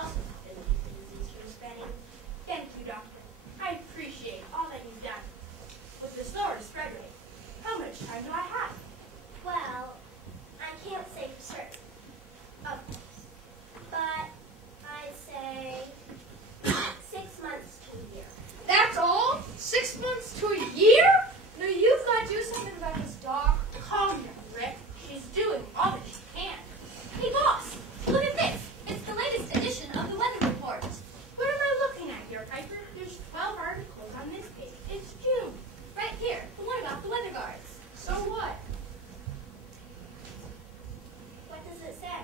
also have been keeping these from spreading. Thank you, Doctor. I appreciate all that you've done. With the slower spread rate, how much time do I have? Well, I can't say for certain, of course, but I'd say 6 months to a year. That's all? 6 months to a year? No, you've got to do something about this, Doc. Calm down, Rick. She's doing all that she can. Hey, boss, look at this. It's the latest edition of the weather report. What am I looking at here, Piper? There's 12 articles on this page. It's June. Right here, the one about the weather guards. So what? What does it say?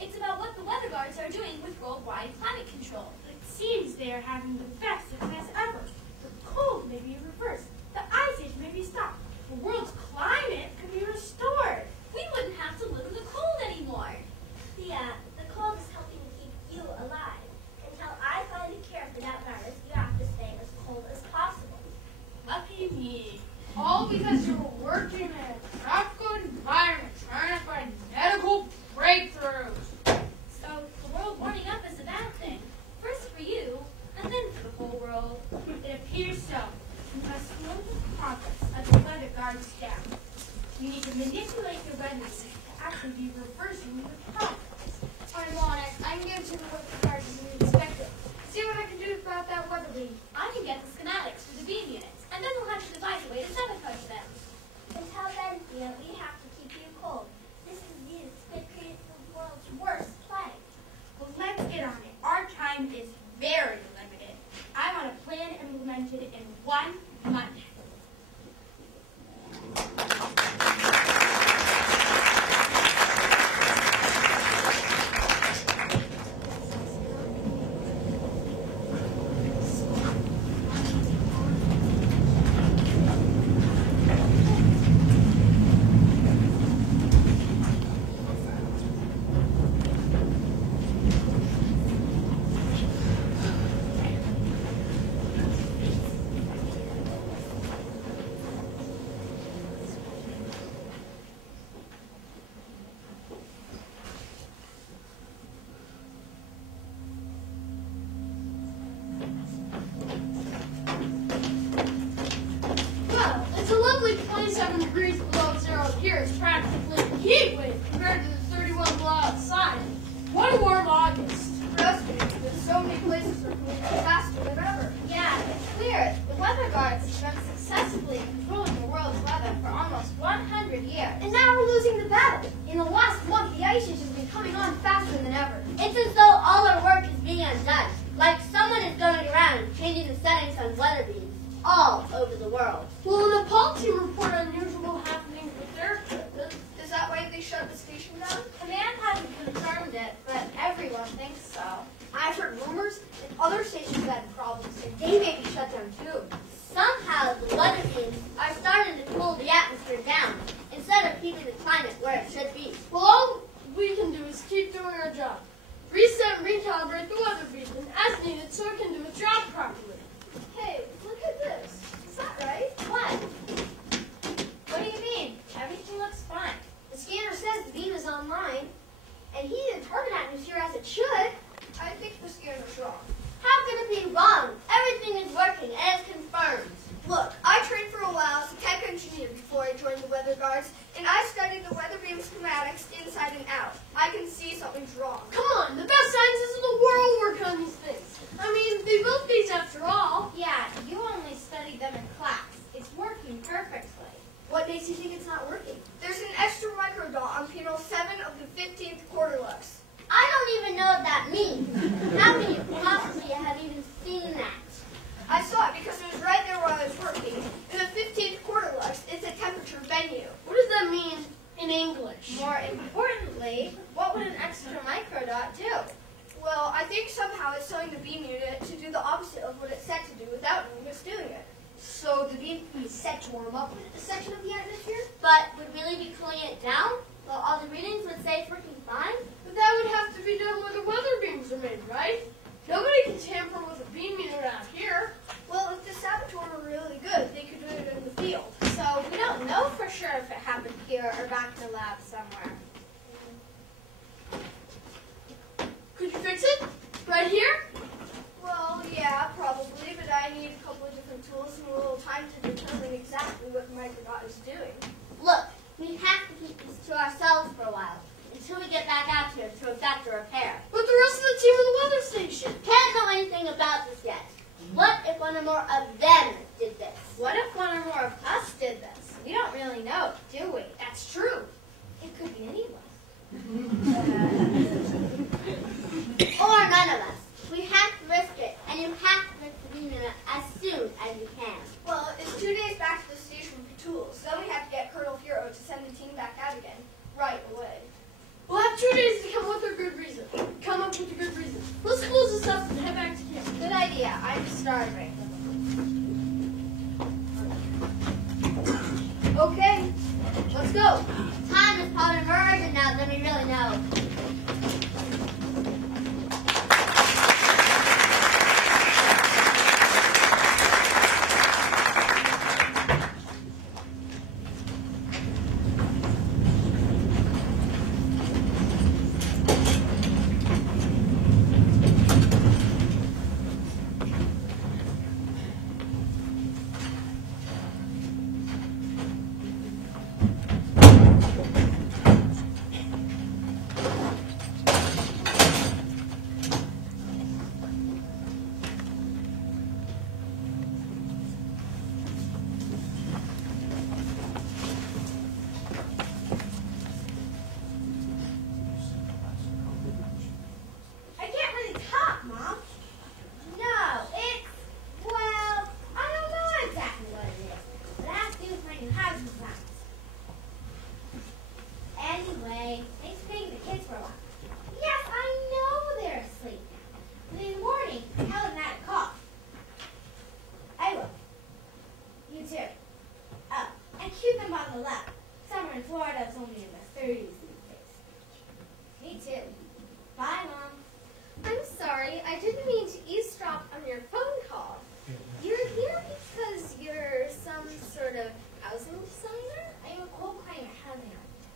It's about what the weather guards are doing with worldwide climate control. It seems they are having the best success ever. The cold may be reversed. The ice age may be stopped. The world's climate could be restored. We wouldn't have to live in the cold anymore. The cold is helping to keep you alive. Until I find a cure for that virus, you have to stay as cold as possible. Lucky me. All because you were working in a tropical environment trying to find medical breakthroughs. So the world warming up is a bad thing. First for you, and then for the whole world. It appears so. You must slow the progress of the weather guards down. You need to manipulate your weather to actually be reversing the progress. I'm on it. I can give it to the weather guards and inspect it. See what I can do about that weather lead. I can get the schematics for the beam units, and then we'll have to devise a way to sabotage them. Until then, we have to keep you cold. This disease could create the world's worst plague. Well, let's get on it. Our time is very limited. I want a plan implemented in 1 month. Well, it's a lovely 27 degrees below zero here. It's practically a heat wave compared to the 31 below outside. What a warm August. Trust me, there's so many places are cooling faster than ever. Yeah, it's clear. The weather guards have been successfully controlling the world's weather for almost 100 years. And now we're losing the battle. In the last month, the ice age has been coming on faster than ever. It's as though all our work is being undone. Like someone is going around changing the settings on weather beams all over the world. Will the Nepal team report unusual happenings with their equipment? Is that why they shut the station down? Command hasn't confirmed it, but everyone thinks so. I've heard rumors that other stations have had problems, and they may be shut down too. Somehow the weather beams are starting to cool the atmosphere down instead of keeping the climate where it should be. Well, all we can do is keep doing our job. Reset and recalibrate the weather beacon as needed so it can do its job properly. Hey, look at this. Is that right? What? What do you mean? Everything looks fine. The scanner says the beam is online, and heated target atmosphere as it should. I think the scanner's wrong. How can it be wrong? Everything is working and it's confirmed. Look, I trained for a while as a tech engineer before I joined the weather guards, and I studied the weather beam schematics inside and out. I can see something's wrong. Come on, the best scientists in the world work on these things. I mean, they built these after all. Yeah, you only studied them in class. It's working perfectly. What makes you think it's not working? There's an extra microdot on panel 7 of the 15th quarter lux. I don't even know what that means. How can you possibly have even seen that? I saw it because it was right there while I was working. In the 15th quarter lux, it's a temperature venue. What does that mean in English? More importantly, what would an extra microdot do? Well, I think somehow it's telling the beam unit to do the opposite of what it's set to do without knowing it's doing it. So the beam is set to warm up a section of the atmosphere? But would really be cooling it down? Well, all the readings would say it's working fine? But that would have to be done where the weather beams are made, right? Nobody can tamper with a beam unit out here. Well, if the saboteur were really good, they could do it in the field. So we don't know for sure if it happened here or back in the lab somewhere. Could you fix it? up and head back to camp. Good idea. I'm starving. Okay, let's go. Time is probably more urgent now than we really know. I can't really talk, Mom. No, it's, well, I don't know exactly what it is. But it has to do with my new housing plans. Anyway, thanks for taking the kids for a while. Yes, I know they're asleep now. But in the morning, tell them that call. I will. You too. Oh, and keep them on the left. Summer in Florida is only in the 30s these days. Me too. Bye, Mom. I'm sorry, I didn't mean to eavesdrop on your phone call. You're here because you're some sort of housing designer? I am a cold climate housing architect.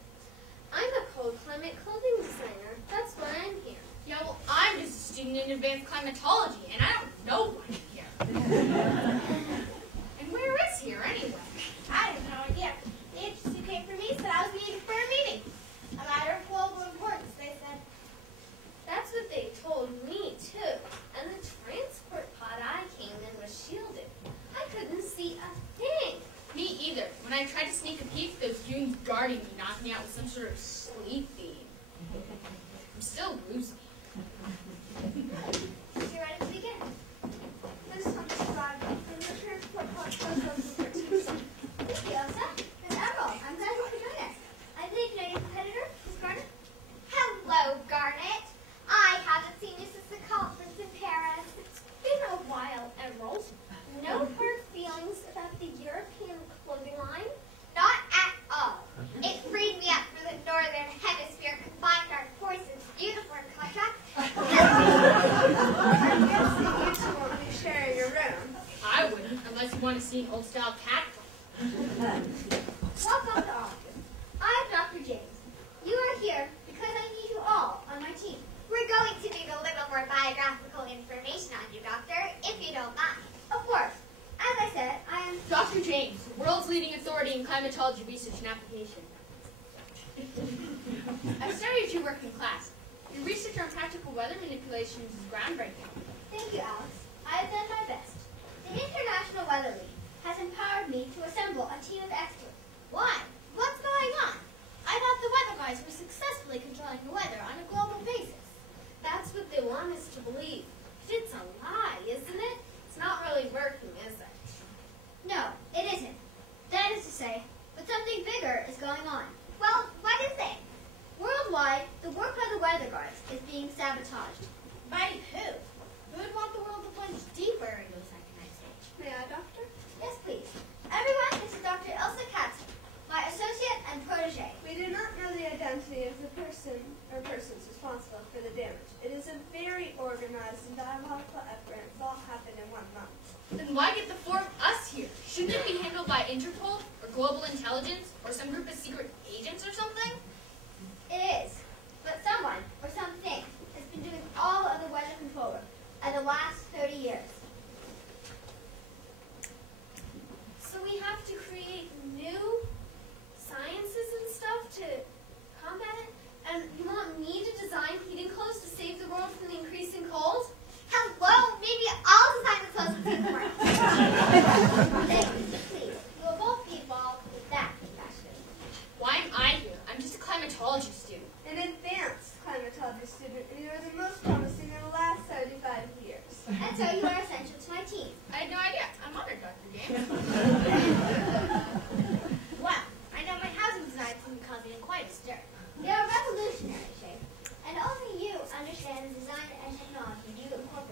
I'm a cold climate clothing designer. That's why I'm here. Yeah, well, I'm just a student in advanced climatology, and I don't know why I'm here. And where is here, anyway? I have no idea. The agency came for me, said I was needed for a meeting. A matter of global importance, they said. That's what they told me, too. And the transport pod I came in was shielded. I couldn't see a thing. Me either. When I tried to sneak a peek, those goons guarding me knocked me out with some sort of sleep theme. I'm still woozy. You ready to begin? This comes from the transport pod Thank you, Elsa. Miss Emerald, I'm glad you could join us. I'm the Canadian competitor, Miss Garnet. Hello, Garnet. I haven't seen you since the conference in Paris. It's been a while, Emerald. No hard feelings about the European clothing line? Not at all. It freed me up for the Northern Hemisphere combined our forces uniform contract. I'm guessing you two won't be sharing a room. I wouldn't, unless you want to see an old-style cat. Welcome to office. I'm Dr. James. You are here because I need you all on my team. We're going to need a little more biographical information on you, Doctor, if you don't mind. Of course. As I said, I am Dr. James, the world's leading authority in climatology research and application. I've studied your work in class. Your research on practical weather manipulation is groundbreaking. Thank you, Alex. I have done my best. The International Weather League has empowered me to assemble a team of experts. Why? What's going on? I thought the weather guys were successfully controlling the weather on a global basis. That's what they want us to believe. But it's a lie, isn't it? It's not really working, is it? No, it isn't. That is to say, but something bigger is going on. Well, what is it? Worldwide, the work by the weather guards is being sabotaged. By who? Who would want the world to plunge deeper into the second ice age? May I, Doctor? Yes, please. Everyone, this is Dr. Elsa Katzen, my associate and protege. We do not know the identity of the person or persons responsible for the damage. It is a very organized and diabolical effort, and it's all happened in 1 month. Then why get the four of us here? Shouldn't it be handled by Interpol, or Global Intelligence, or some group of secret agents or something? It is. But someone, or something, has been doing all of the weather control work in the last 30 years. So we have to create new sciences and stuff to combat it? And you want me to design heating clothes to save the world from the increasing cold? Hello, maybe I'll design the clothes and save the world. Thank you, please. You will both be involved with that fashion. Why am I here? I'm just a climatology student. An advanced climatology student, and you are the most promising in the last 75 years. And so you are essential to my team. I had no idea. I'm honored, Dr. James. Well, I know my housing design can be causing quite a stir. You're a revolutionary, Shay. And only you understand the design and technology you incorporate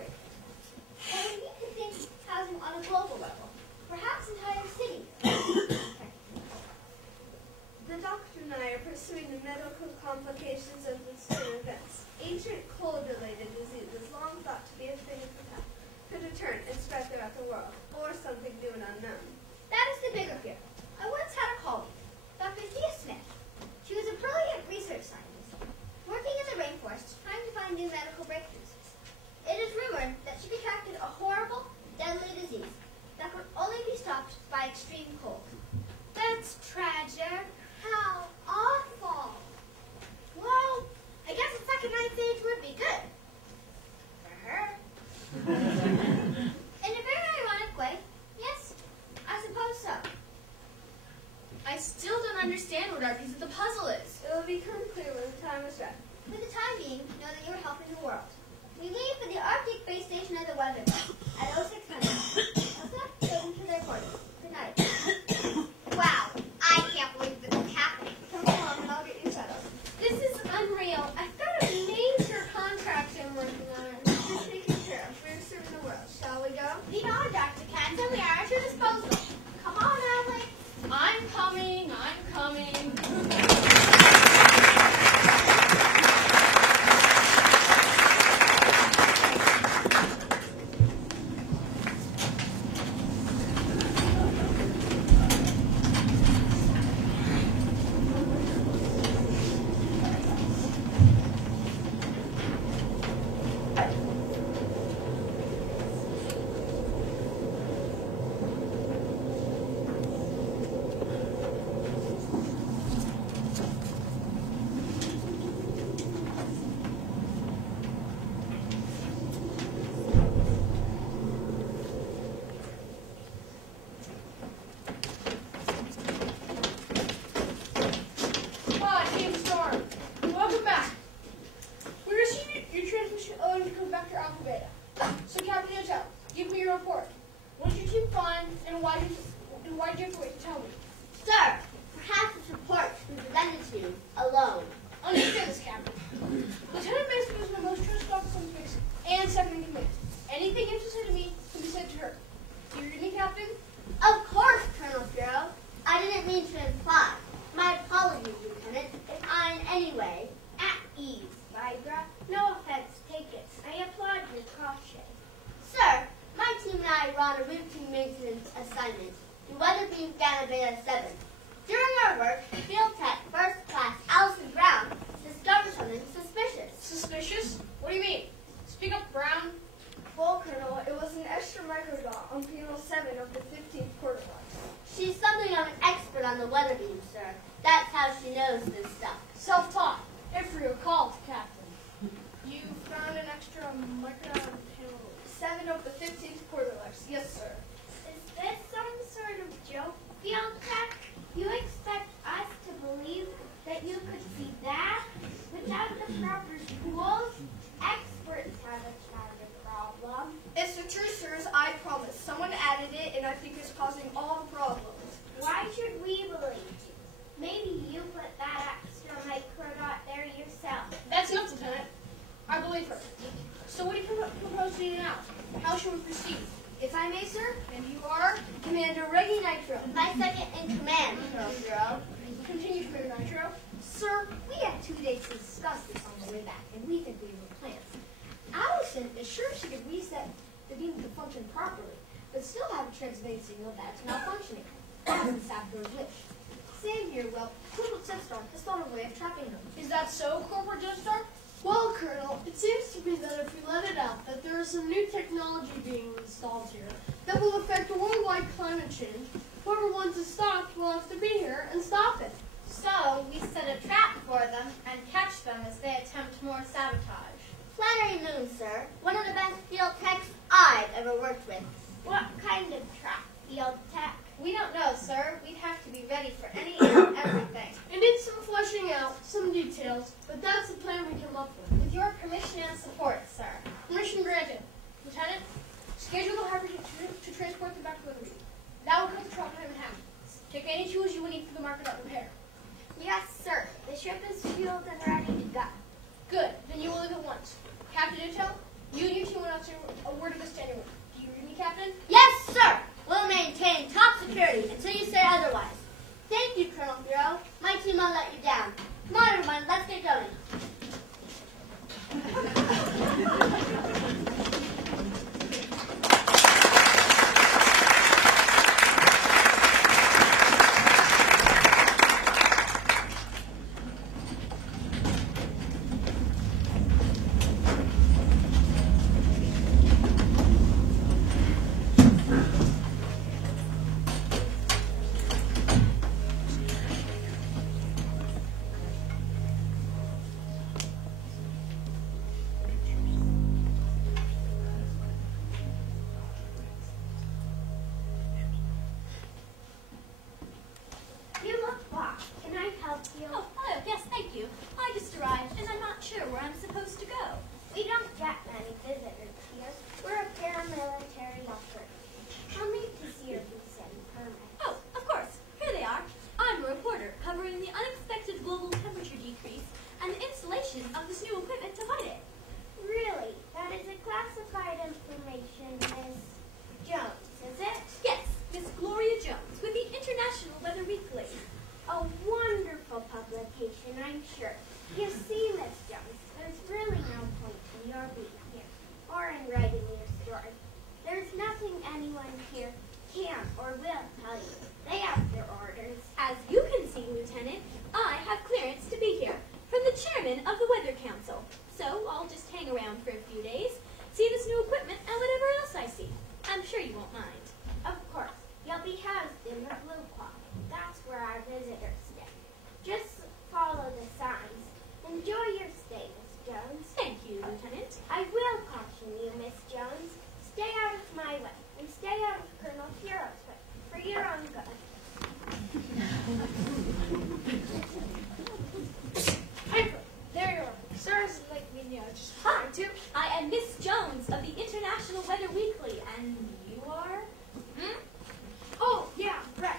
Sector Alpha Beta. So, Captain Intel, give me your report. What did your team find, and why did you have to wait to tell me? Sir, perhaps this report should be presented to you alone. Understand this, Captain. Lieutenant Mason is my most trusted officer on the base and second in command. Anything you have to say to me can be said to her. Do you read me, Captain? Of course, Colonel Furrow. I didn't mean to imply. My apologies, Lieutenant, if I in any way At ease, Vigra. No offense, take it. I applaud your caution. Sir, my team and I were on a routine maintenance assignment in Weatherbeam Gamma Beta 7. During our work, Field Tech First Class Allison Brown discovered something suspicious. Suspicious? What do you mean? Speak up, Brown. Well, Colonel, it was an extra microdot on panel 7 of the 15th quarter life. She's something of an expert on the weather beam, sir. That's how she knows this stuff. Self-taught. If you recall, Captain. You found an extra microdot on panel 7 of the 15th quarter life. Yes, sir. Is this some sort of joke, Field Tech? You expect us to believe that you could see that without the proper tools? Experts haven't found a problem. It's the truth, sirs, I promise. Someone added it, and I think it's causing all the problems. Why should we believe you? Maybe you put that extra microdot there yourself. That's enough, Lieutenant. I believe her. So what do you propose to do now? How should we proceed? If I may, sir, And you are? Commander Reggie Nitro. My second in command, Colonel Furrow. Continue, Commander Nitro. Sir, we had 2 days to discuss this on the way back, and we think we have a plan. Allison is sure she could reset the beam to function properly, but still have a transmitting signal that's malfunctioning, as the Sapphire wish. Sam here, well, Corporal Tipstar has thought of a way of trapping them. Is that so, Corporal Joestar? Well, Colonel, it seems to be that if we let it out that there is some new technology being installed here that will affect worldwide climate change, whoever wants to stop will have to be here and stop it. So we set a trap for them and catch them as they attempt more sabotage. Flannery Moon, sir. One of the best field techs I've ever worked with. What kind of trap, Field Tech? We don't know, sir. We'd have to be ready for any and everything. It needs some fleshing out, some details, but that's the plan we came up with. With your permission and support, sir. Permission granted. Lieutenant, schedule the harbor to transport them back to Weatherby. That will cut the travel time in half. Take any tools you will need for the market up repair. Yes, sir. The ship is fueled and ready to go. Good. Then you will leave at once. Captain Intel, you and your team will answer a word of this to anyone. Do you read me, Captain? Yes, sir. We'll maintain top security until you say otherwise. Thank you, Colonel Furrow. My team won't let you down. Come on, everyone. Let's get going. You look lost. Can I help you? Oh, hello. Yes, thank you. I just arrived, and I'm not sure where I'm supposed to go. We don't get many visitors here. We're a paramilitary operation. I'll need to see your visa and permit. Oh, of course. Here they are. I'm a reporter covering the unexpected global temperature decrease and the installation of this new equipment to fight it. Really? That is a classified information, Miss Jones, is it? Yes, Miss Gloria Jones with the International Weather Weekly. A wonderful publication, I'm sure. You see, Miss Jones, there's really no point in your being here or in writing your story. There's nothing anyone here can or will tell you. They have their orders. As you can see, Lieutenant, I have clearance to be here from the chairman of the Weather Council. So I'll just hang around for a few days, see this new equipment and whatever else I see. I'm sure you won't mind. Of course, you'll be housed in the Blue Claw. That's where our visitors stay. Just follow the signs. Enjoy your stay, Miss Jones. Thank you, Lieutenant. I will caution you, Miss Jones. Stay out of my way, and stay out of Colonel Furrow's way, for your own good. Piper, there you are. Sorry it's late meeting you. I just Hi. wanted to. Jones of the International Weather Weekly, and you are? Oh, yeah, right.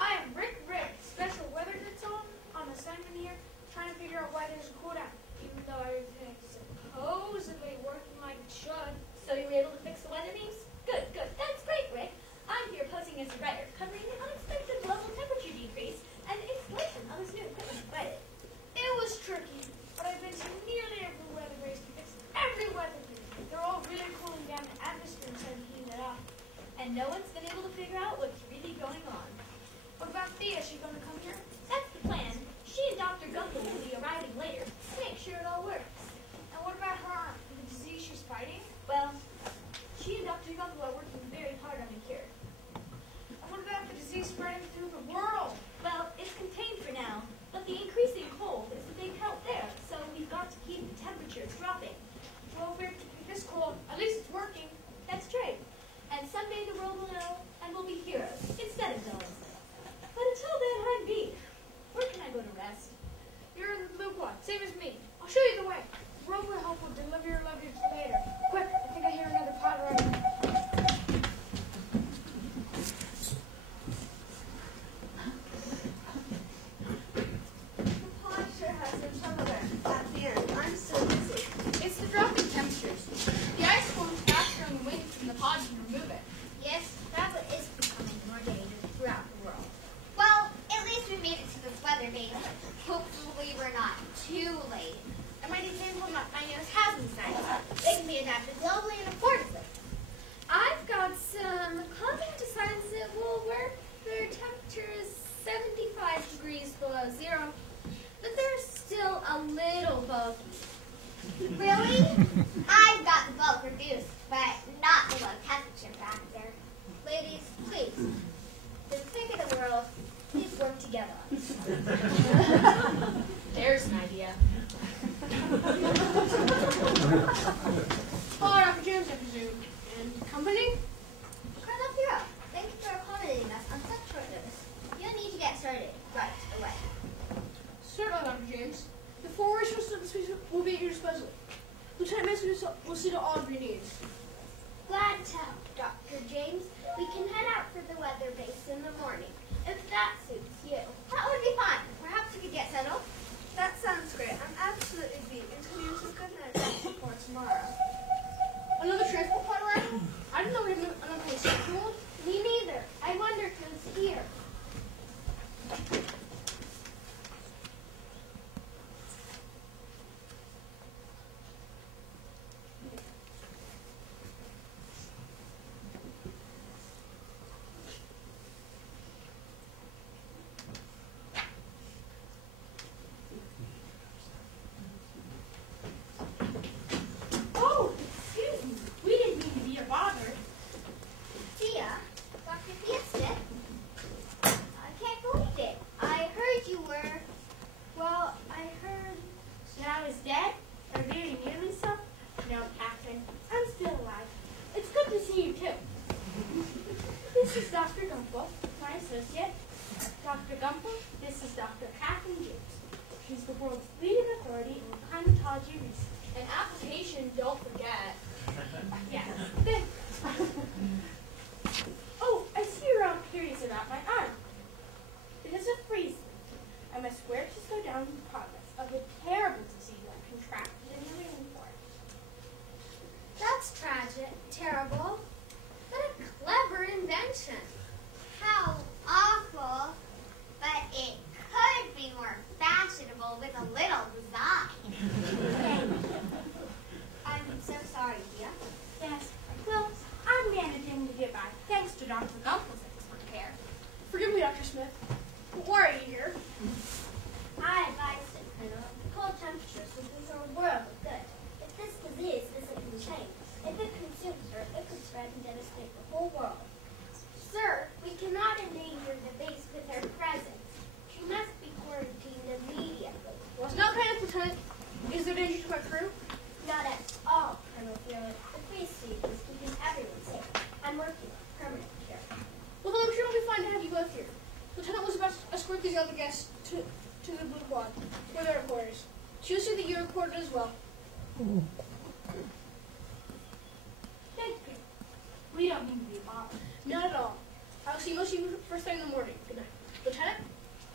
I am Rick, special weather gets on assignment here, trying to figure out why there's a cool down, even though everything is supposedly working like it should. So you were able to fix the weather beams? Good, good. That's great, Rick. I'm here posing as a writer, covering the unexpected global temperature decrease and the installation of this new equipment provided. It was tricky, but I've been to nearly every weather base to fix every weather beam. They're all really cooling down the atmosphere instead of heating it up. And no one's been able to figure out what's really going on. What about Thea? Is she going to come here? That's the plan. She and Dr. Gunther will be arriving later to make sure it all works. And what about her arm? The disease she's fighting? Well, she and Dr. Gunther are working very hard on a cure. And what about the disease spreading through the world? Well, it's contained for now, but the increasing cold is a big help there, so we've got to keep the temperatures dropping. Well, if we're keeping this cold, at least it's working. That's true. And someday the world will know, and we'll be heroes instead of villains. But until then, I'm beat. Where can I go to rest? You're in the blue quad, same as me. I'll show you the way. Rover help will deliver your luggage later. Quick, I think I hear another pod running. The pod sure has some trouble there. At the end, I'm so busy. It's the dropping temperatures. The ice forms faster on the wings than the pod can remove it. Yes, travel is becoming more dangerous throughout the world. Well, at least we made it to this weather base. Hopefully we're not too late. And my example of my newest housing science. They can be adapted globally and affordably. I've got some clothing designs that will work. Their temperature is 75 degrees below zero, but they're still a little bulky. Really? I've got the bulk reduced, but not the low temperature factor. Ladies, please. For the sake of the world, please work together on this. There's an idea. Oh, Dr. James, I presume. And company? Colonel Hero, thank you for accommodating us on such short notice. You'll need to get started right away. Certainly, Dr. James. The 4 resources of the space will be at your disposal. Lieutenant Mason will see to all of your needs. Glad to help, Dr. James. We can head out for the weather base in the morning, if that suits you. That would be fine. Perhaps we could get settled. That sounds great. I'm absolutely beat. And to do some good night before tomorrow. Another transport pod arrival? I didn't know we had another place scheduled. Me neither. I wonder who's here. Oh, excuse me. We didn't mean to be a bother. Thea, Dr. Thea Smith. I can't believe it. I heard you were. Well, I heard that I was dead, or very nearly so. No, Catherine, I'm still alive. It's good to see you, too. This is Dr. Gumpel, my associate. Dr. Gumpel, this is Dr. Catherine James. She's the world's leading authority in climatology research. An application, don't forget. Yes, thanks. Oh, I see you're all curious about my arm. It is a freeze. I must wear it to slow down the progress of a terrible disease I contracted in the rainforest. That's tragic, terrible, but a clever invention. How awful. But it could be more fashionable with a little design. I'm so sorry, Thea. Yes, well, I'm managing to get by thanks to Dr. Gumpel's expert care. Forgive me, Dr. Smith. But why are you here? I advised him, Colonel, the cold temperatures will do the world of good. If this disease isn't contained, if it consumes her, it could spread and devastate the whole world. Sir, we cannot endanger the base with her presence. She must be quarantined immediately. Was not panic, Lieutenant. Is there danger to my crew? Not at all, Colonel Fury. The freeze suit is keeping everyone safe. I'm working on permanent cure. Well, then I'm sure it'll be fine to have you both here. Lieutenant was about to escort these other guests to the Blue Quad, where their quarters. She'll see that you're recorded as well. Not at all. I'll see most of you first thing in the morning. Good night. Lieutenant,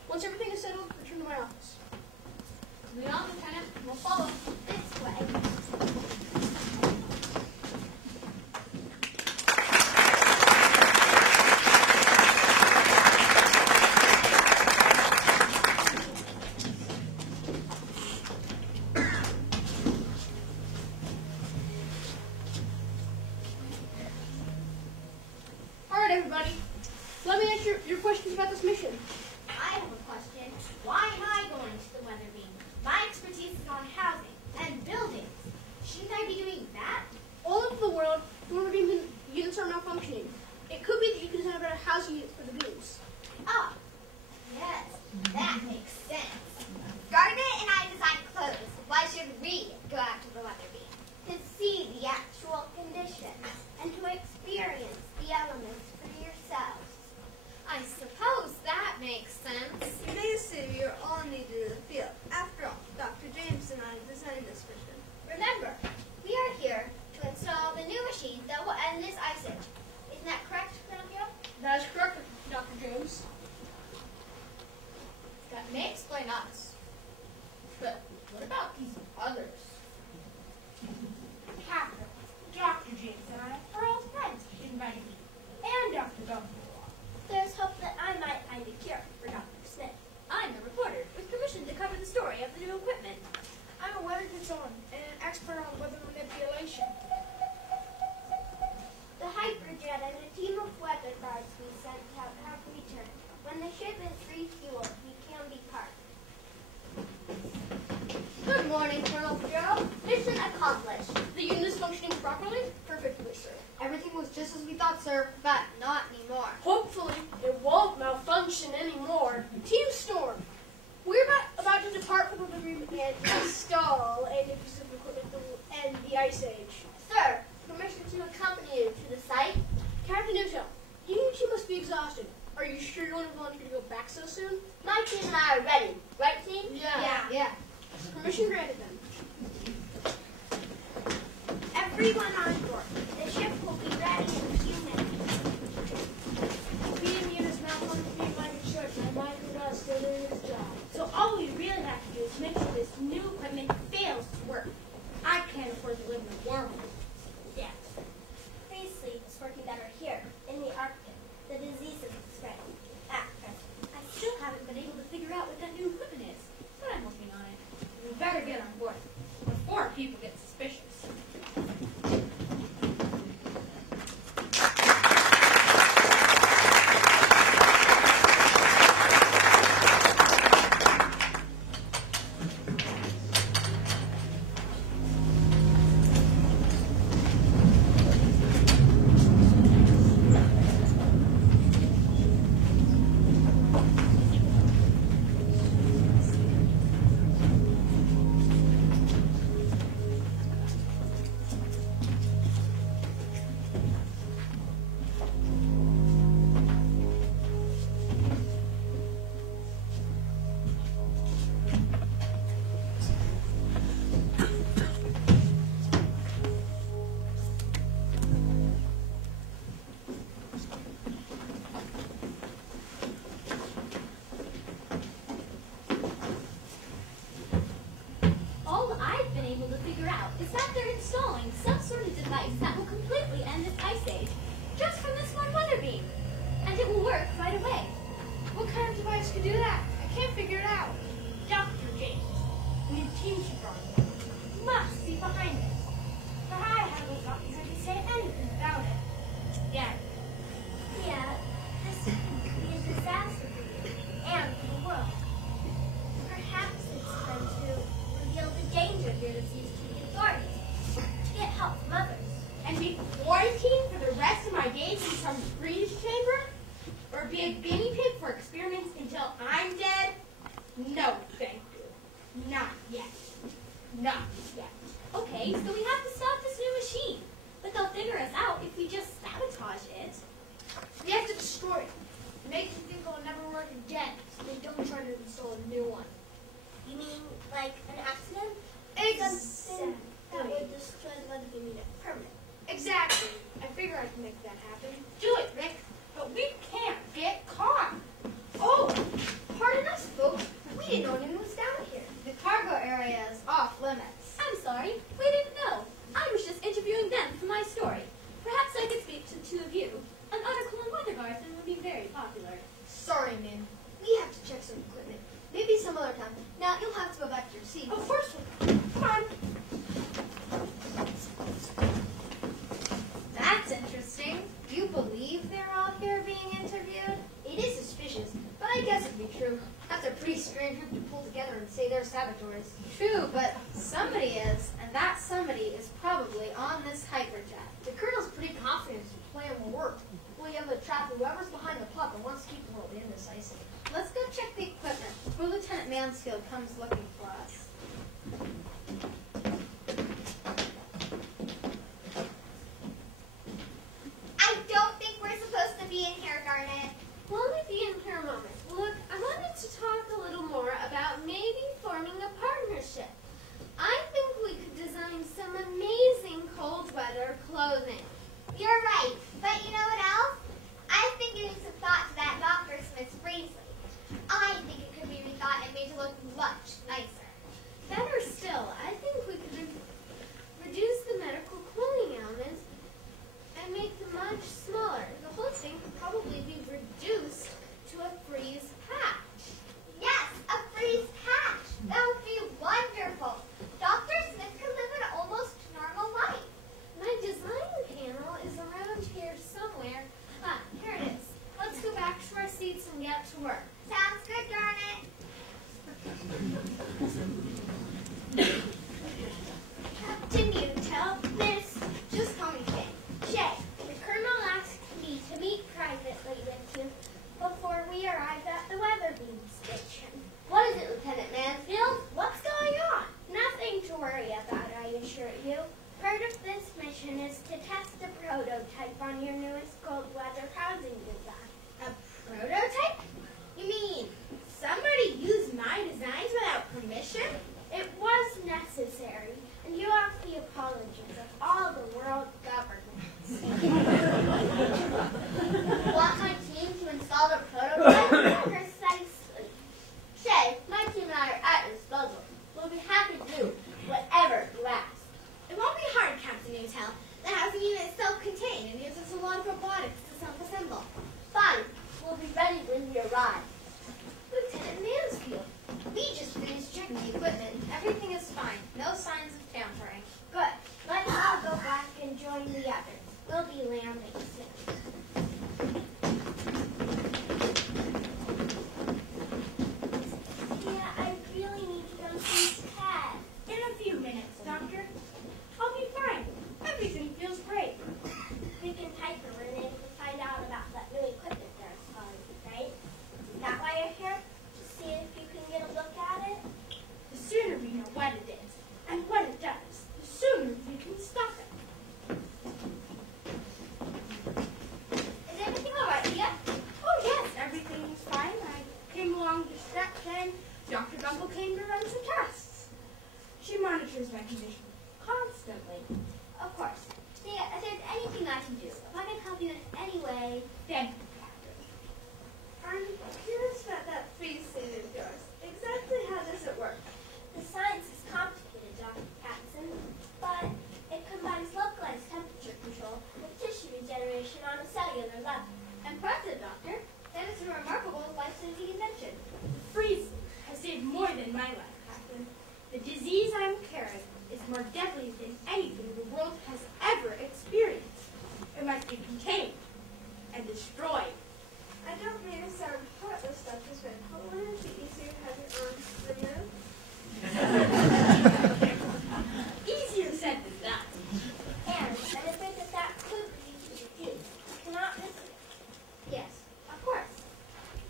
once everything is settled, return to my office. Lead on, Lieutenant. We'll follow. This way. All right, everybody. Let me answer your questions about this mission. I have a question. Why am I going to the weather beam? My expertise is on housing and buildings. Shouldn't I be doing that? All over the world, weather beam units are malfunctioning. It could be that you can design a better housing unit for the beams. Oh, yes, that makes sense. Garnet and I design clothes. Why should we go out to the weather beam? To see the actual conditions and to experience the elements for yourselves. I suppose that makes sense. Basically, you're all needed in the field. After all, Dr. James and I designed this mission. Remember, we are here to install the new machine that will end this ice age. Isn't that correct, Pinocchio? That is correct, Dr. James. That may explain us. But what about these others? Captain, Dr. James and I are all friends invited me, and Dr. Dumbledore. There's hope that I might find a cure for Dr. Smith. I'm the reporter with permission to cover the story of the new equipment. I'm a weather consultant and an expert on weather manipulation. The Hyperjet and a team of weather guards we sent out have returned. When the ship is refueled, we can be parked. Good morning, Colonel Joe. Mission accomplished. The unit is functioning properly? Perfectly, sir. Everything was just as we thought, sir, but not anymore. Hopefully, it won't malfunction anymore. Team Storm, we're about to depart from the room and install a new piece of equipment that will end the Ice Age. Sir, permission to accompany you to the site? Captain Newton, you two must be exhausted. Are you sure you don't want to go back so soon? My team and I are ready. Right, team? Yeah. Permission granted then. Everyone on board. The ship will be ready in a few minutes. Beam units malfunctioning like it should, and Michael Gus still doing his job. So all we really have to do is make sure this new equipment fails to work. I can't afford to live in a wormhole. Yes. Freeze sleep is working better here, in the Arctic. The disease isn't spreading. At present. I still haven't been able to figure out what that new equipment is, but I'm working on it. We better get on board before people get suspicious. All I've been able to figure out is that they're installing some sort of device that will completely end this ice age just from this one weather beam. And it will work right away. What kind of device could do that? I can't figure it out. Dr. James, new team she brought in, must be behind this. But I haven't gotten her to say anything about it. Yet. Yeah, this could be a disaster for you and for the world. Perhaps it's time to reveal the danger your disease to the authorities. Get help from others. And be quarantined for the rest of my days in some freeze chamber? Or be a guinea pig for experiments until I'm dead? No, thank you. Not yet. Not yet. Okay, so we have to stop this new machine. But they'll figure us out if we just sabotage it. We have to destroy it. Make it think it will never work again, so they don't try to install a new one. You mean like an accident? Exactly. Something that would destroy the weather beam unit permanently. Exactly. I figure I can make that happen. Do it, Rick. the two of you, an article on weather guards would be very popular. Sorry, Min. We have to check some equipment. Maybe some other time. Now, you'll have to go back to your seat. Of course we'll come on. That's interesting. Do you believe they're all here being interviewed? It is suspicious, but I guess it'd be true. That's a pretty strange group to pull together and say they're saboteurs. True, but somebody is, and that somebody is probably on this hyperjet. The colonel's pretty confident the plan will work. We'll be able to trap whoever's behind the pup and wants to keep the world indecisive. Let's go check the equipment before Lieutenant Mansfield comes looking for us. I don't think we're supposed to be in here, darn it. We'll only be in here a moment. Look, I wanted to talk a little more about maybe forming a partnership. I think we could design some amazing cold weather clothing. You're right. But you know what else? I've been giving some thought to that Dr. Smith's bracelet. I think it could be rethought and made to look much nicer. Better still, I think we could reduce the medical clothing elements and make them much smaller. The whole thing could probably be reduced to a freeze patch. Yes, a freeze patch. That would be wonderful. Dr. Smith could live an almost normal life. My design panel is around here somewhere. Ah, here it is. Let's go back to our seats and get to work. Sounds good, darn it. Captain Utel, Miss, just call me Shay. Shay, the Colonel asked me to meet privately with you before we arrived at the weather beam station. What is it, Lieutenant Mansfield? What's going on? Nothing to worry about, I assure you. Part of this mission is to test a prototype on your newest cold weather housing design. A prototype? You mean somebody used my designs without permission? It was necessary, and you have the apologies of all the world governments. Want my team to install the prototype? Precisely. Shay, my team and I are at your disposal. We'll be happy to do whatever you ask. It won't be hard, Captain Utel. The housing unit is self-contained and uses a lot of robotics to self-assemble. Fine. We'll be ready when we arrive. Lieutenant Mansfield. We just finished checking the equipment. Everything is fine. No signs of tampering. Good. Let's all go back and join the others. We'll be landing soon. Yeah, I really need to go see Ted. In a few minutes, Doctor. I'll be fine. Everything feels great. We can type a Renee to find out about that new equipment they're installing, right? Is that why you're here? To see if you can get a look at it? The sooner we know what it is and what it does, the sooner we can stop it. Is everything all right yet? Oh yes, everything is fine. I came along to step and Dr. Gumble came to run some tests. She monitors my condition constantly. Of course. See, if there's anything I can do, if I can help you in any way, Thank you, Captain. I'm curious about that freeze suit of yours. Exactly how does it work? The science is complicated, Dr. Patson, but it combines localized temperature control with tissue regeneration on a cellular level. impressive, Doctor. That is a remarkable life-saving invention. Freeze has saved more than my life, Captain. The disease I'm carrying is more deadly than anything the world has ever experienced. It must be contained and destroyed. I don't mean to sound heartless, Dr. Smith, but wouldn't it be easier to have your arms removed? Easier said than done. And I'm afraid that could be easy to do. Cannot miss it. Yes, of course.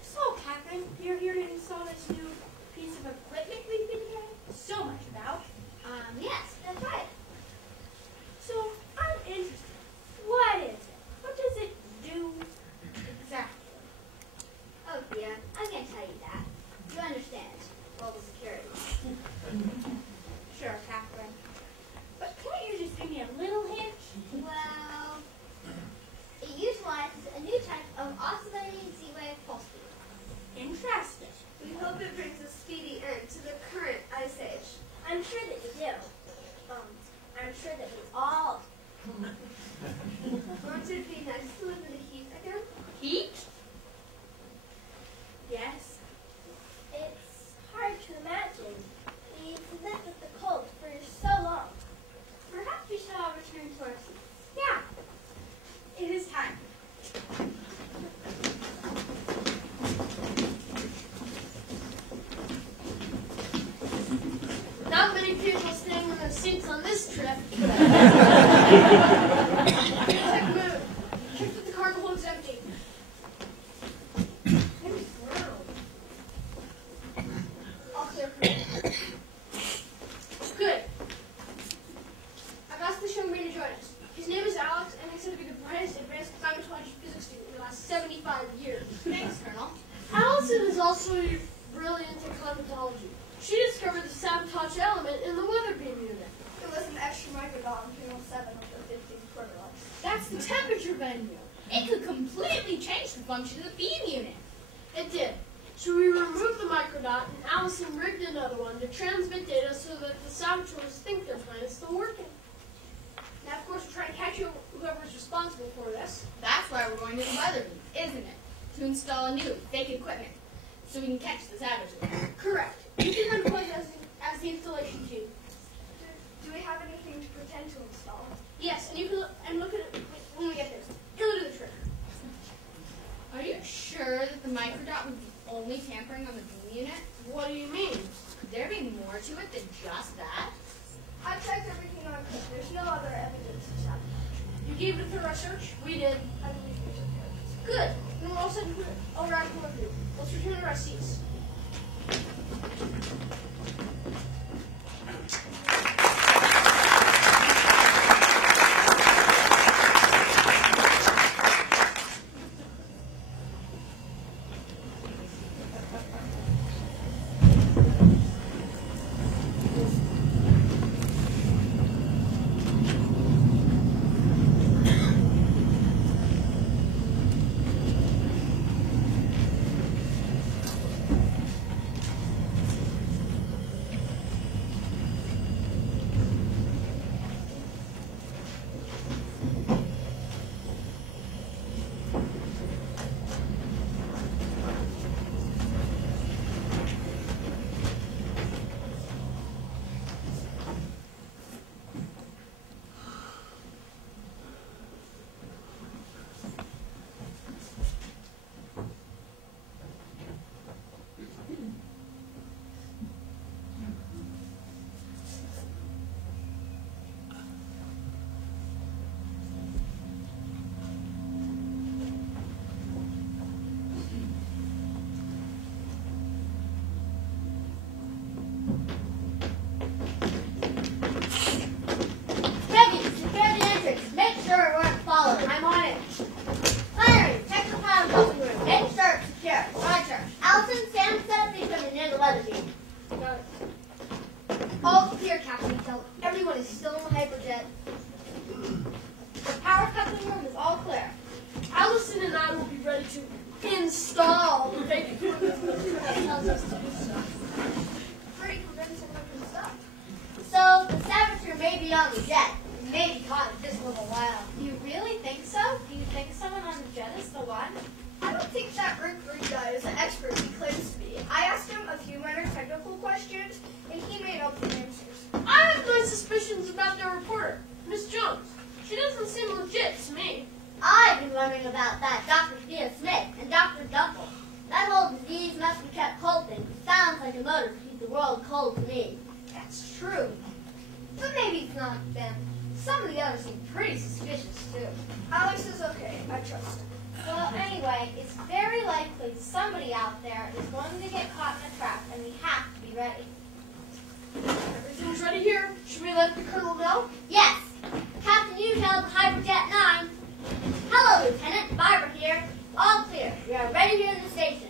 So, Captain, you're here to install this new piece of equipment Won't it be nice to live in the heat again? Heat? Yes. It's hard to imagine. We've lived with the cold for so long. Perhaps we shall return to our seats. Yeah. It is time. Not many people staying in their seats on this trip. Take a move. Check that the cargo holds empty. All clear for me. Good. I've asked this young man to join us. His name is Alex, and he's said to be the brightest advanced climatology physics student in the last 75 years. Thanks, Colonel. Allison is also really into climatology. She discovered the sabotage element in the weather beam unit. It was an extra microdot on panel 7 of the 15th quarter life. That's the temperature venue. It could completely change the function of the beam unit. It did. So we removed the microdot, and Allison rigged another one to transmit data so that the saboteurs think their plan is still working. Now, of course, we're trying to catch whoever's responsible for this. That's why we're going to the weather beam, isn't it? To install new, fake equipment, so we can catch the saboteurs. Correct. You can then play as the installation team. Do we have anything to pretend to install? Yes, and you can look at it when we get there. It'll do the trick. Are you sure that the microdot was the only tampering on the beam unit? What do you mean? Could there be more to it than just that? I checked everything on Clip. There's no other evidence of sabotage. You gave it a thorough search? We did. I believe we took care of it. Good. Then we're all set to put a radical review. Let's return to our seats. All clear, Captain. Tell everyone is still in the hyperjet. The power coupling room is all clear. Allison and I will be ready to install the fake equipment that tells us to do so. Pretty convincing looking stuff. So the saboteur may be on the jet. It may be caught at this little while. You really think so? Do you think someone on the jet is the one? I don't think that Rick Green guy is an expert he claims to be. I asked him a few minor technical questions, and he made up the answers. I have my suspicions about their reporter, Miss Jones. She doesn't seem legit to me. I've been wondering about that Dr. Thea Smith and Dr. Duffel. That whole disease must be kept cold thing. Sounds like a motive to keep the world cold to me. That's true. But maybe it's not them. Some of the others seem pretty suspicious, too. Alex is okay. I trust him. Well, anyway, it's very likely somebody out there is going to get caught in a trap, and we have to be ready. Everything's ready here. Should we let the colonel know? Yes. Captain Utel, Hyperjet 9. Hello, Lieutenant. Barbara here. All clear. We are ready here in the station.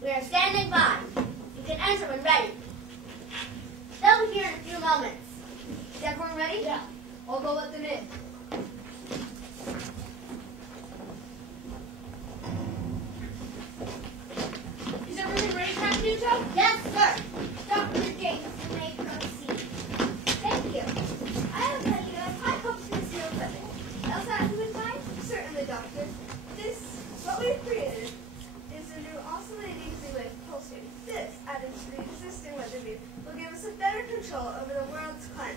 We are standing by. You can enter when ready. They'll be here in a few moments. Is everyone ready? Yeah. I'll go let them in. Is everything ready, Captain Utel? Yes, sir. Dr. Gates, you may proceed. Thank you. I have many high hopes for this new equipment. Elsa, who is my Doctor. What we've created is a new oscillating three-wave pulse beam. This, added to the existing weather beam, will give us a better control over the world's climate.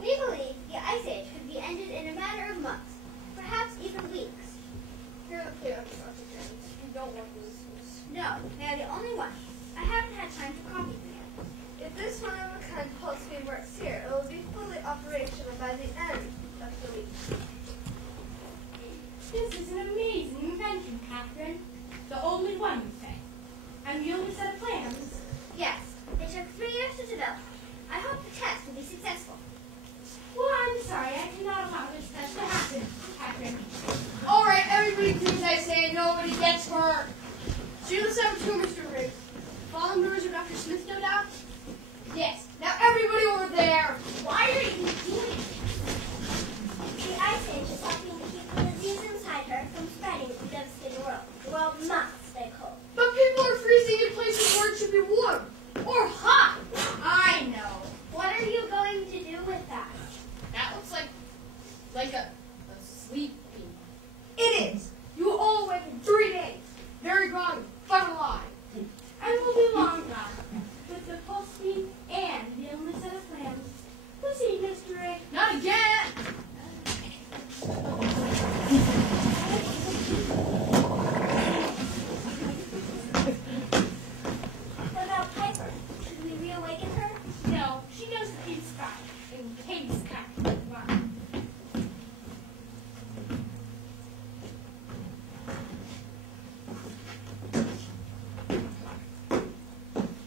We believe the Ice Age could be ended in a matter of months, perhaps even weeks. Here, Dr. Jones. You don't want those tools. No, they are the only ones. I haven't had time to copy them yet. If this one-of-a-kind pulse beam works here, it will be fully operational by the end of the week. This is an amazing invention, Catherine. The only one, you say. And the only set of plans. Yes, they took 3 years to develop. I hope the test will be successful. Well, I'm sorry, I cannot allow this test to happen, Catherine. All right, everybody do as I say. Nobody gets hurt. Student 72, Mr. Riggs. Following doors of Dr. Smith, no doubt? Yes. Now everybody over there. Why are you doing it? The Ice Age is helping to keep the disease inside her from spreading to devastate the world. The world must stay cold. But people are freezing in places where it should be warm. Or hot. I know. What are you going to do with that? That looks like a sleep beam. It is. You will all wake in 3 days. Very groggy, but alive. And we'll be long gone. With the pulse beam and the only set of plans. Proceed, Mr. Rick. Not again. What about Piper? Should we reawaken her? No, she knows that he's fine. In case Catherine is fine.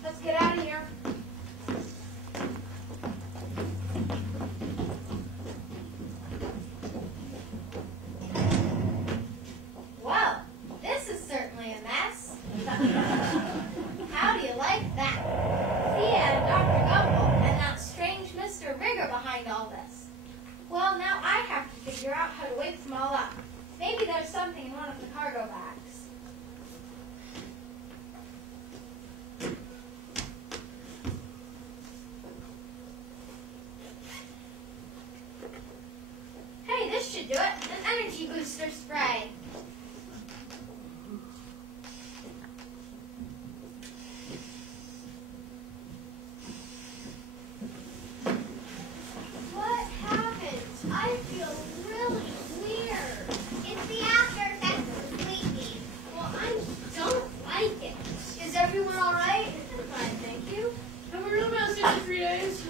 Let's get out of here. Well, this is certainly a mess. How do you like that? Thea and Dr. Gumble and that strange Mr. Rigger behind all this. Well, now I have to figure out how to wake them all up. Maybe there's something in one of the cargo bags. Hey, this should do it. An energy booster spray. What happened? I feel really weird. It's the after effects of the sleep beam. Well, I don't like it. Is everyone all right? Fine, thank you. Have we really been asleep for 3 days?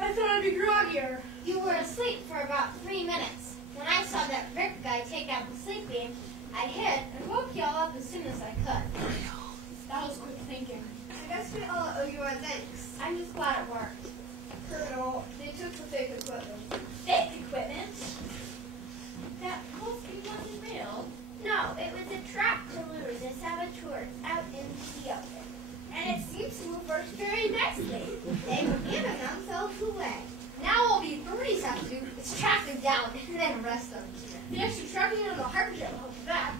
I thought I'd be groggier. You were asleep for about 3 minutes. When I saw that Rick guy take out the sleep beam, I hid and woke you all up as soon as I could. That was quick thinking. I guess we all owe you our thanks. I'm just glad it worked. Colonel, they took the fake equipment. Fake equipment? That pulse beam wasn't real. No, it was a trap to lure the saboteurs out into the open. And it seems to have worked very nicely. They were giving themselves away. Now all the authorities have to do is track them down and then arrest them. The extra tracking on the hyperjet will help with that.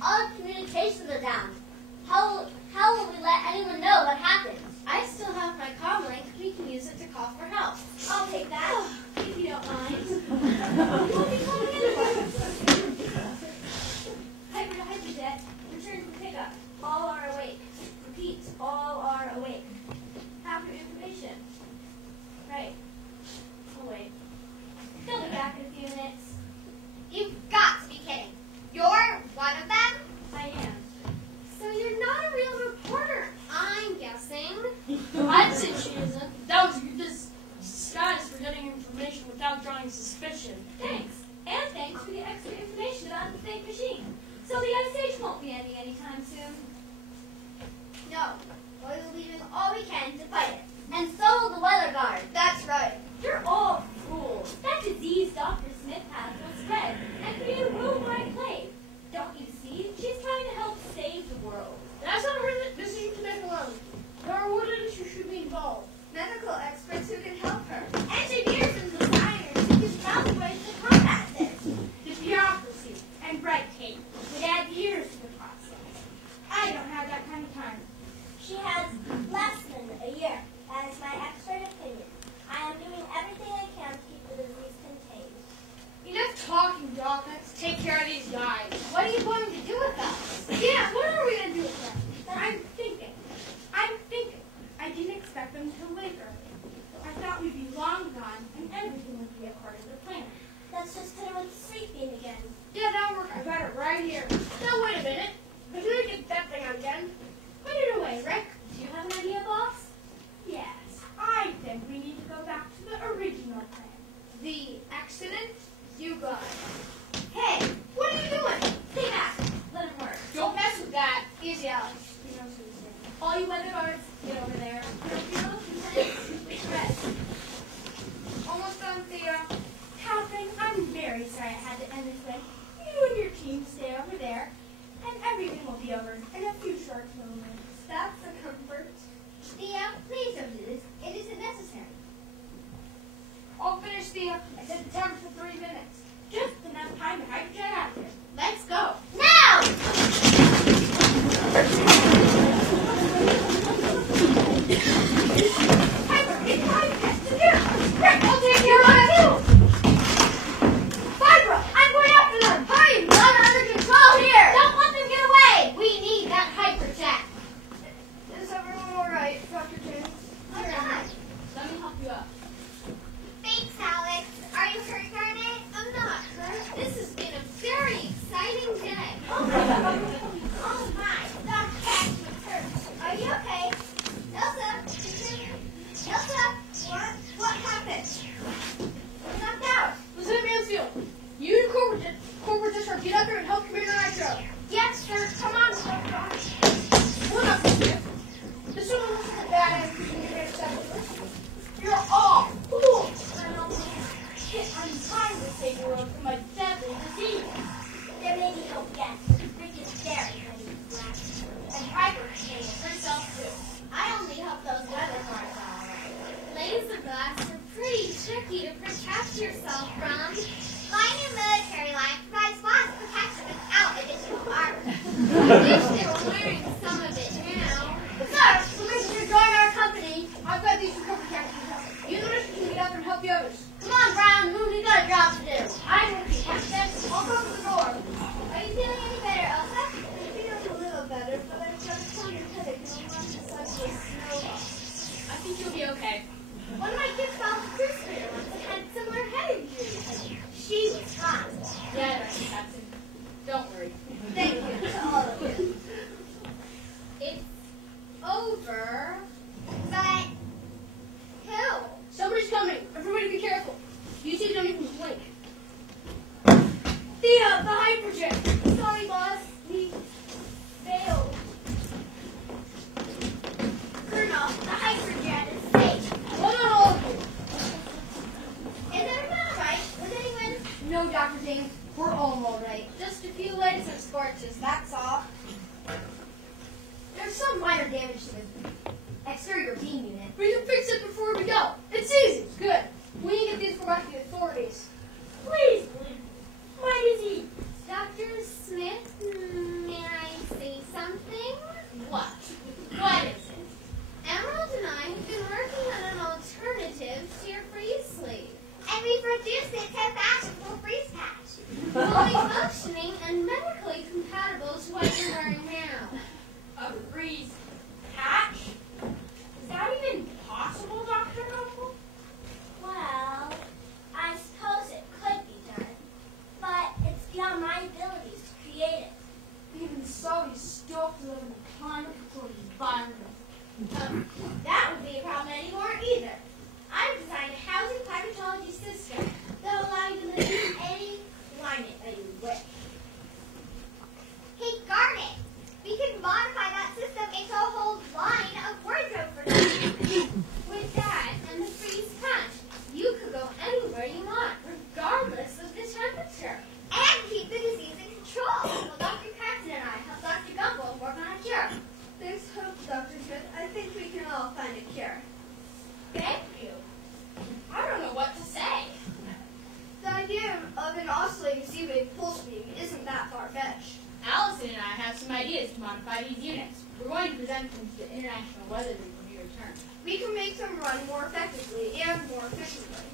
All communications are down. How will we let anyone know what happened? I still have my comm link. We can use it to call for help. I'll take that. If you don't mind. You won't be coming anywhere. Piper to Hyperjet. Return from pickup. All are awake. Repeat, all are awake. Have your information. Right. I'll wait. They'll be back in a few minutes. You've got to be kidding. You're one of them? I am. So you're not a real reporter, I'm guessing. I'd say she isn't. That was this disguise for getting information without drawing suspicion. Thanks. And thanks for the extra information about the fake machine. So the Ice Age won't be ending anytime soon. No. We'll be doing all we can to fight it. And so will the weather guard. That's right. You're all fools. That disease Dr. Smith has will spread and create a worldwide plague. Don't you see? She's trying to help save the world. That's not her decision to make alone. There are what industry should be involved. Medical experts who can help her. Engineers and designers who can find ways to combat this. The bureaucracy and red tape would add years to the process. I don't have that kind of time. She has less than a year. That is my expert opinion. I am doing accident, you got it. Hey, what are you doing? Stay back. Let him work. Don't mess with that. Easy, Alex. He knows what he's saying. All you weather guards, get over there. Almost done, Thea. Catherine, I'm very sorry I had to end this way. You and your team stay over there, and everything will be over in a few short moments. That's a comfort. Thea, please don't do this. It isn't necessary. All finished, Thea. I set the timer for 3 minutes. Just enough time to hike get out of here. Let's go. No! Piper, it's time to get to here. Rick, I'll take care of it too! Barbara, I'm going after them! Hurry! We're under control here! Don't let them get away! We need that hyperjet! Is everyone alright, Dr. James? I'm not. Let me help you up. Thanks, Alex. Are you hurt, Garnet? I'm not hurt. This has been a very exciting day. Oh my, that cat was hurt. Are you okay? Elsa, what happened? I'm knocked out. Lieutenant Mansfield, you and Corporal District, get out there and help Commander Nitro. Yes, sir. Come on, We're not Smith. This one looks like a badass communicator specialist. You're all fools. I'm trying to save the world from a deadly disease. There may be hope yet. Rick is very ready to blast. And Piper is saying it herself too. I only hope those weather guards are alright. Laser blasts are pretty tricky to protect yourself from. My new military line provides lots of protection without additional armor. I wish they were wearing some of it now. Sir, permission to join our company. I've got these recovery tactics. Use the mission to get out there and help the others. Come on, Brown Moon, we got a job to do. I will be Captain. I'll go to the door. Are you feeling any better, Elsa? I'm feeling a little better, but I've got a tiny headache and I'm on the side of a snowball. I think you'll be okay. One of my kids found the cruise trader once and had similar head injuries. She was fine. Yeah, right, Captain. Don't worry. Thank you to all of you. It's over. But who? Somebody's coming. Everybody be careful. You two don't even blink. Thea, the hyperjet. Sorry, boss. We failed. Colonel, the hyperjet is safe. Well done, all of you. Is everyone alright? Was anyone? No, Dr. James. We're all right. Just a few lights and scorches, that's all. There's some minor damage to the exterior beam unit. We can fix it before we go. It's easy. Good. We need to get these from back to the authorities. Please, my disease. Dr. Smith, may I say something? What? What is it? Emerald and I have been working on an alternative to your freeze sleeve. And we've reduced it to a fashionable freeze patch. Fully functioning and medically compatible to what you're wearing now. A freeze patch? Is that even possible, Dr. Gumble? Well, I suppose it could be done, but it's beyond my abilities to create it. Even so, you still have to live in a climate-controlled environment. That would be a problem anymore either. I've designed a housing climatology system that will allow you to live in any climate that you wish. Hey, Garnet, we can modify that system into a whole line of wardrobe protection. With that and the freeze patch, you could go anywhere you want, regardless of the temperature. And keep the disease in control. Well, Dr. Carson and I helped Dr. Gumble work on a cure. There's hope, Dr. Smith. I think we can all find a cure. Thank you. I don't know what to say. The idea of an oscillating Z-wave pulse beam isn't that far-fetched. Allison and I have some ideas to modify these units. We're going to present them to the International Weather League when we return. We can make them run more effectively and more efficiently.